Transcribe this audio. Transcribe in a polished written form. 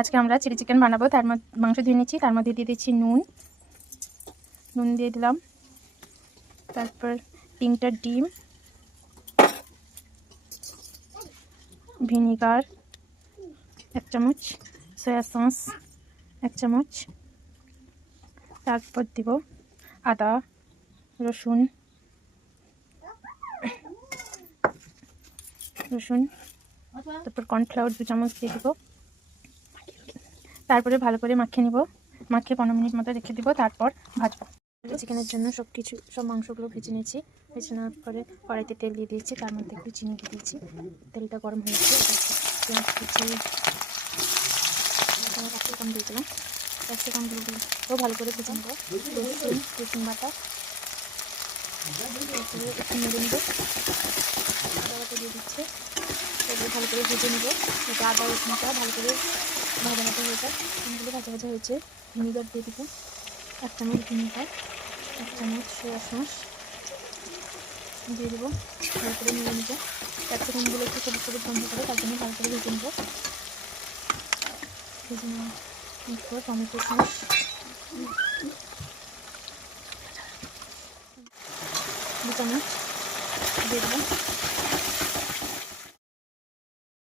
আজকে আমরা chilli chicken বানাবো। তার মধ্যে মাংস ধুয়ে নিচ্ছি, তার মধ্যে দিয়ে দিচ্ছি নুন দিয়ে দিলাম, তারপর 3টা ডিম, ভিনিগার 1 চামচ, সয়া সস 1 চামচ, তারপর দিব আদা রসুন, তারপর কর্নফ্লাওয়ার 2 চামচ দিয়ে দিব। তারপরে ভালো করে মাখিয়ে নিব, মাখিয়ে 15 মিনিট মতো রেখে দিব, তারপর ভাজবো। চিকেনের জন্য সব মাংসগুলো ভেজে নিয়েছি। ভেজে নেওয়ার পরে কড়াইতে তেল দিয়ে দিয়েছি, তার মধ্যে একটু চিনি দিয়ে দিয়েছি। তেলটা গরম হয়েছে, পেঁয়াজ কুচি ক্যাপসিকাম দিয়ে দিলাম। ক্যাপসিকামগুলো ভালো করে ভেজে নেব। রসুন বাটা একটু নেড়ে নেব, আদা বাটা দিয়ে দিচ্ছে। এগুলো ভালো করে ভেজে নেব, যাতে আদা রসুনটা ভালো করে ভাজা ভাজা হয়ে যায়। এগুলো ভাজা ভাজা হয়েছে। ভিনিগার দিয়ে দিব 1 চামচ, ভিনিগার 1 চামচ, সয়া সস দিয়ে দেবো। ভালো করে নেড়ে নেব। ক্যাপসিকামগুলো একটু সবুজ সবুজ বন্ধ করে, তার জন্য ভালো করে ভেজে নেব। ভেজে নেওয়ার পর টমেটো সস, 2 চামচ দিয়ে দেবো।